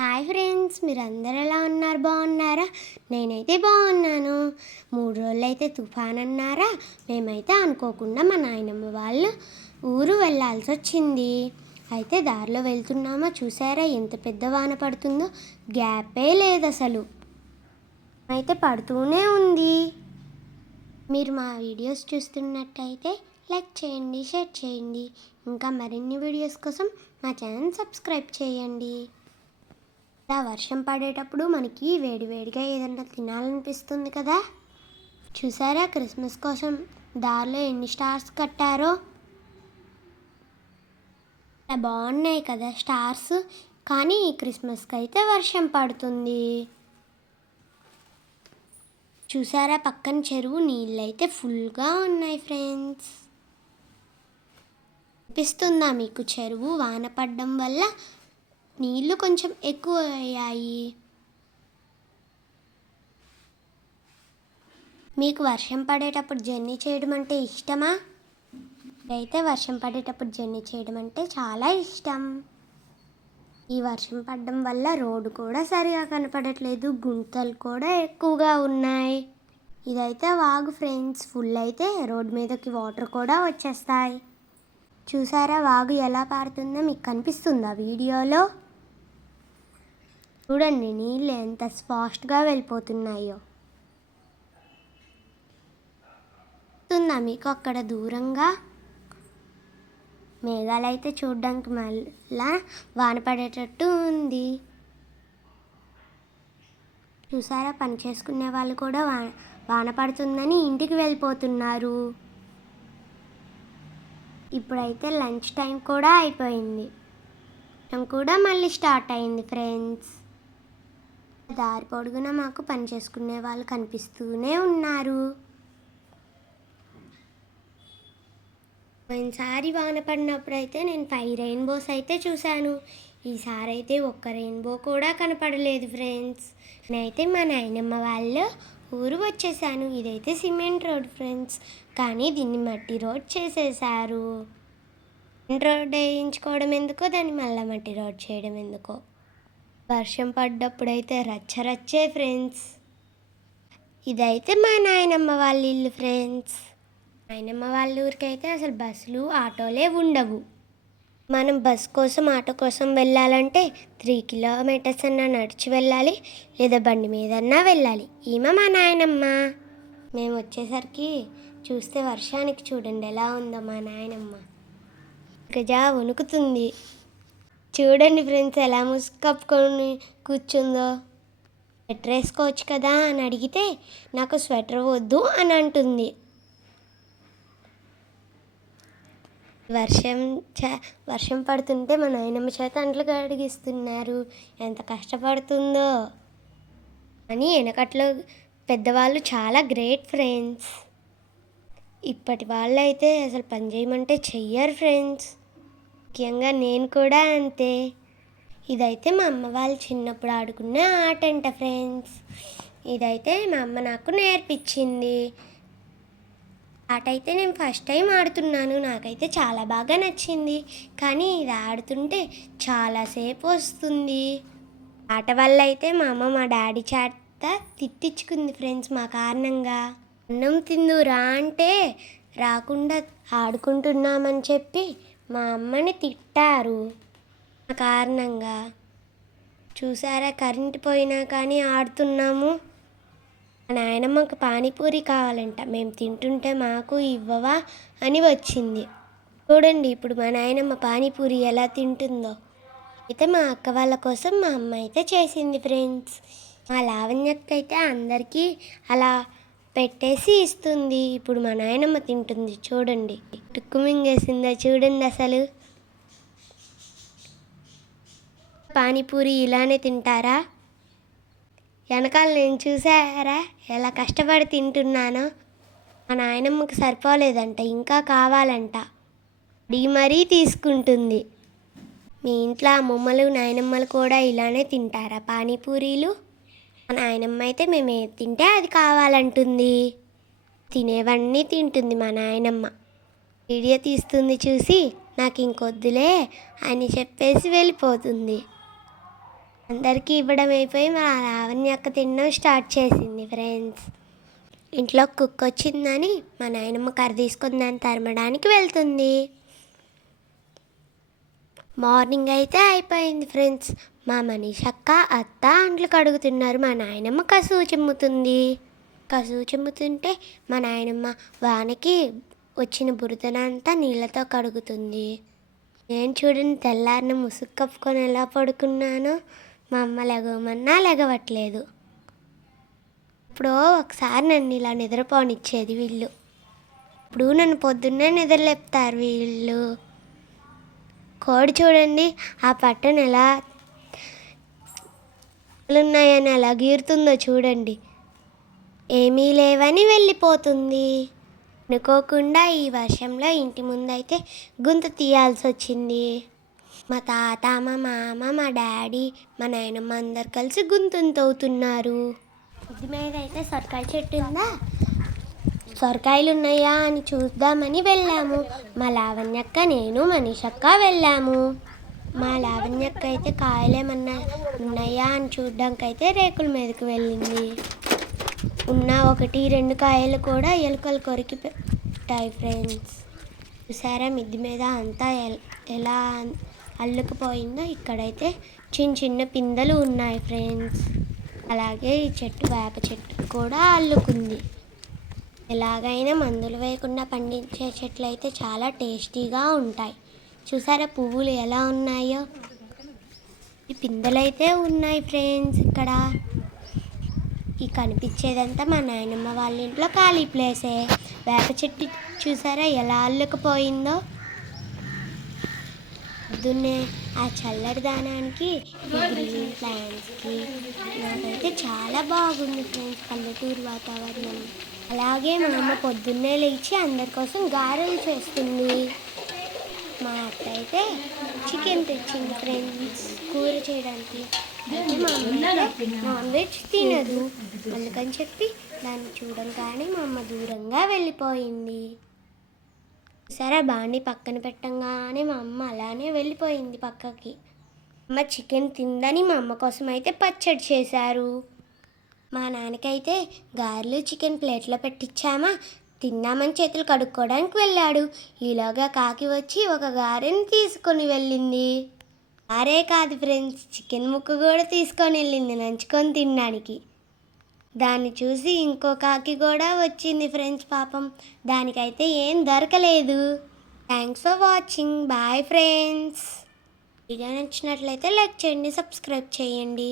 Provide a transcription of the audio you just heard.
Hi friends, మీరందరూ ఎలా ఉన్నారు? బాగున్నారా? నేనైతే బాగున్నాను. 3 రోజులైతే తుఫాన్ అన్నారా, మేమైతే అనుకోకుండా మా నాయనమ్మ వాళ్ళు ఊరు వెళ్ళాల్సి వచ్చింది. అయితే దారిలో వెళ్తున్నామా, చూసారా ఎంత పెద్ద వాన పడుతుందో, గ్యాపే లేదు అసలు. అయితే పడుతూనే ఉంది. మీరు మా వీడియోస్ చూస్తున్నట్టయితే లైక్ చేయండి, షేర్ చేయండి. ఇంకా మరిన్ని వీడియోస్ కోసం మా ఛానల్ సబ్స్క్రైబ్ చేయండి. ఇలా వర్షం పడేటప్పుడు మనకి వేడివేడిగా ఏదన్నా తినాలనిపిస్తుంది కదా. చూసారా క్రిస్మస్ కోసం దారిలో ఎన్ని స్టార్స్ కట్టారో. బాగున్నాయి కదా స్టార్స్. కానీ ఈ క్రిస్మస్కి అయితే వర్షం పడుతుంది. చూసారా పక్కన చెరువు నీళ్ళు అయితే ఫుల్గా ఉన్నాయి ఫ్రెండ్స్. అనిపిస్తుందా మీకు చెరువు వాన పడడం వల్ల నీళ్ళు కొంచెం ఎక్కువ అయ్యాయి? మీకు వర్షం పడేటప్పుడు జర్నీ చేయడం అంటే ఇష్టమా? అయితే వర్షం పడేటప్పుడు జర్నీ చేయడం అంటే చాలా ఇష్టం. ఈ వర్షం పడడం వల్ల రోడ్డు కూడా సరిగా కనపడట్లేదు, గుంతలు కూడా ఎక్కువగా ఉన్నాయి. ఇదైతే వాగు ఫ్రెండ్స్, ఫుల్ అయితే రోడ్డు మీదకి వాటర్ కూడా వచ్చేస్తాయి. చూసారా వాగు ఎలా పారుతుందో మీకు కనిపిస్తుందా వీడియోలో? చూడండి నీళ్ళు ఎంత ఫాస్ట్గా వెళ్ళిపోతున్నాయో. మీకు అక్కడ దూరంగా మేఘాలు అయితే చూడడానికి మళ్ళా వాన పడేటట్టు ఉంది. చూసారా పని చేసుకునే వాళ్ళు కూడా వాన పడుతుందని ఇంటికి వెళ్ళిపోతున్నారు. ఇప్పుడైతే లంచ్ టైం కూడా అయిపోయింది, కూడా మళ్ళీ స్టార్ట్ అయింది ఫ్రెండ్స్. దారి పొడుగున మాకు పని చేసుకునే వాళ్ళు కనిపిస్తూనే ఉన్నారు. పోయినసారి వాన పడినప్పుడు అయితే నేను 5 రెయిన్బోస్ అయితే చూశాను. ఈసారి అయితే ఒక్క రెయిన్బో కూడా కనపడలేదు ఫ్రెండ్స్. నేనైతే మా నాయనమ్మ వాళ్ళ ఊరు వచ్చేసాను. ఇదైతే సిమెంట్ రోడ్ ఫ్రెండ్స్, కానీ దీన్ని మట్టి రోడ్ చేసేసారు. రోడ్ వేయించుకోవడం ఎందుకో, దాన్ని మళ్ళీ మట్టి రోడ్ చేయడం ఎందుకో. వర్షం పడ్డప్పుడైతే రచ్చరచ్చే ఫ్రెండ్స్. ఇదైతే మా నాయనమ్మ వాళ్ళ ఇల్లు ఫ్రెండ్స్. నాయనమ్మ వాళ్ళ ఊరికైతే అసలు బస్సులు ఆటోలే ఉండవు. మనం బస్ కోసం ఆటో కోసం వెళ్ళాలంటే 3 కిలోమీటర్స్ అన్నా నడిచి వెళ్ళాలి, లేదా బండి మీదన్నా వెళ్ళాలి. ఈమె మా నాయనమ్మ. మేము వచ్చేసరికి చూస్తే వర్షానికి చూడండి ఎలా ఉందో మా నాయనమ్మ. గజా వణుకుతుంది. చూడండి ఫ్రెండ్స్ ఎలా ముసుకప్పుకొని కూర్చుందో. స్వెటర్ వేసుకోవచ్చు కదా అని అడిగితే నాకు స్వెటర్ వద్దు అని అంటుంది. వర్షం పడుతుంటే మా నాయనమ్మ చేత అంట్లు కడిగిస్తున్నారు. ఎంత కష్టపడుతుందో. అని వెనకట్లో పెద్దవాళ్ళు చాలా గ్రేట్ ఫ్రెండ్స్. ఇప్పటి వాళ్ళు అయితే అసలు పని చేయమంటే చెయ్యరు ఫ్రెండ్స్. ముఖ్యంగా నేను కూడా అంతే. ఇదైతే మా అమ్మ వాళ్ళు చిన్నప్పుడు ఆడుకునే ఆట అంట ఫ్రెండ్స్. ఇదైతే మా అమ్మ నాకు నేర్పించింది. ఆట అయితే నేను ఫస్ట్ టైం ఆడుతున్నాను, నాకైతే చాలా బాగా నచ్చింది. కానీ ఇది ఆడుతుంటే చాలాసేపు వస్తుంది. ఆట వల్ల అయితే మా అమ్మ మా డాడీ చేత తిట్టించుకుంది ఫ్రెండ్స్ మా కారణంగా. అన్నం తిందురా అంటే రాకుండా ఆడుకుంటున్నామని చెప్పి మా అమ్మని తిట్టారు మా కారణంగా. చూసారా కరెంటు పోయినా కానీ ఆడుతున్నాము. మా నాయనమ్మకు పానీపూరి కావాలంట, మేము తింటుంటే మాకు ఇవ్వవా అని వచ్చింది. చూడండి ఇప్పుడు మా నాయనమ్మ పానీపూరి ఎలా తింటుందో. అయితే మా అక్క వాళ్ళ కోసం మా అమ్మ అయితే చేసింది ఫ్రెండ్స్. మా లావణ్యకి అయితే అందరికీ అలా పెట్టేసి ఇస్తుంది. ఇప్పుడు మా నాయనమ్మ తింటుంది చూడండి. టుక్కు మింగేసిందా చూడండి అసలు. పానీపూరి ఇలానే తింటారా? వెనకాల నేను చూసారా ఎలా కష్టపడి తింటున్నానో. మా నాయనమ్మకి సరిపోలేదంట, ఇంకా కావాలంట. మరీ తీసుకుంటుంది. మీ ఇంట్లో అమ్మమ్మలు నాయనమ్మలు కూడా ఇలానే తింటారా పానీపూరీలు? మా నాయనమ్మ అయితే మేము ఏది తింటే అది కావాలంటుంది. తినేవన్నీ తింటుంది మా నాయనమ్మ. వీడియో తీస్తుంది చూసి నాకు ఇంకొద్దులే అని చెప్పేసి వెళ్ళిపోతుంది. అందరికీ ఇవ్వడం అయిపోయి మా లావణ్య అక్క తినడం స్టార్ట్ చేసింది ఫ్రెండ్స్. ఇంట్లో కుక్ వచ్చిందని మా నాయనమ్మ కర్ర తీసుకొని దాన్ని తరమడానికి వెళ్తుంది. మార్నింగ్ అయితే అయిపోయింది ఫ్రెండ్స్. మా మనీష్ అక్క అత్త అంట్లు కడుగుతున్నారు. మా నాయనమ్మ కసువు చిమ్ముతుంది. కసువు చిమ్ముతుంటే మా నాయనమ్మ వానకి వచ్చిన బురదనంతా నీళ్ళతో కడుగుతుంది. నేను చూడండి తెల్లారిన ముసుగు కప్పుకొని ఎలా పడుకున్నానో. మా అమ్మ లెగవమన్నా లెగవట్లేదు. ఇప్పుడు ఒకసారి నన్ను ఇలా నిద్రపోనిచ్చేది వీళ్ళు. ఇప్పుడు నన్ను పొద్దున్నే నిద్రలేపుతారు వీళ్ళు. కోడి చూడండి ఆ పట్టను ఎలా ఉన్నాయని ఎలా గీరుతుందో చూడండి. ఏమీ లేవని వెళ్ళిపోతుంది. అనుకోకుండా ఈ వర్షంలో ఇంటి ముందైతే గుంత తీయాల్సి వచ్చింది. మా తాత, మా మామ, మా డాడీ, మా నాయనమ్మ అందరు కలిసి గుంతను తవ్వుతున్నారు. ఇంటి మీద అయితే సొరకాయ చెట్టు ఉందా, సొరకాయలు ఉన్నాయా అని చూద్దామని వెళ్ళాము. మా లావణ్యక్క, నేను, మనీష్ అక్క వెళ్ళాము. మా లావణ్యక్క అయితే కాయలేమన్నా ఉన్నాయా అని చూడ్డానికి అయితే రేకుల మీదకి వెళ్ళింది. ఉన్న 1-2 కాయలు కూడా ఎలుకలు కొరికి పెట్టాయి ఫ్రెండ్స్. చూసారా మిద్ది మీద అంతా ఎలా అల్లుకుపోయిందో. ఇక్కడైతే చిన్న చిన్న పిందెలు ఉన్నాయి ఫ్రెండ్స్. అలాగే ఈ చెట్టు వేప చెట్టు కూడా అల్లుకుంది. ఎలాగైనా మందులు వేయకుండా పండించే చెట్లు అయితే చాలా టేస్టీగా ఉంటాయి. చూసారా పువ్వులు ఎలా ఉన్నాయో. ఈ పిందెలైతే ఉన్నాయి ఫ్రెండ్స్. ఇక్కడ ఈ కనిపించేదంతా మా నాయనమ్మ వాళ్ళ ఇంట్లో ఖాళీ ప్లేసే. వేప చెట్టు చూసారా ఎలా అల్లుకుపోయిందో. పొద్దున్నే ఆ చల్లటి దానానికి గ్రీన్ ప్లాంట్స్కి నాకైతే చాలా బాగుంది ఫ్రెండ్స్ పల్లెటూరు వాతావరణం. అలాగే మా అమ్మ పొద్దున్నే లేచి అందరి కోసం గారెలు చేస్తుంది. మా అత్త అయితే చికెన్ తెచ్చింది ఫ్రెండ్స్ కూర చేయడానికి. అయితే మా అమ్మ నాన్ వెజ్ తినదు, అందుకని చెప్పి దాన్ని చూడంగానే మా అమ్మ దూరంగా వెళ్ళిపోయింది. సరే బాండి పక్కన పెట్టంగానే మా అమ్మ అలానే వెళ్ళిపోయింది పక్కకి. అమ్మ చికెన్ తిందని మా అమ్మ కోసం అయితే పచ్చడి చేశారు. మా నాన్నకైతే గారెలు చికెన్ ప్లేట్లో పెట్టించామా, తిన్నామని చేతులు కడుక్కోవడానికి వెళ్ళాడు. ఈలోగా కాకి వచ్చి ఒక గారెని తీసుకొని వెళ్ళింది. గారే కాదు ఫ్రెండ్స్, చికెన్ ముక్క కూడా తీసుకొని వెళ్ళింది నంచుకొని తినడానికి. దాన్ని చూసి ఇంకో కాకి కూడా వచ్చింది ఫ్రెండ్స్. పాపం దానికైతే ఏం దొరకలేదు. Thanks for watching. Bye friends. Video నచ్చినట్లయితే లైక్ చేయండి, సబ్స్క్రైబ్ చేయండి.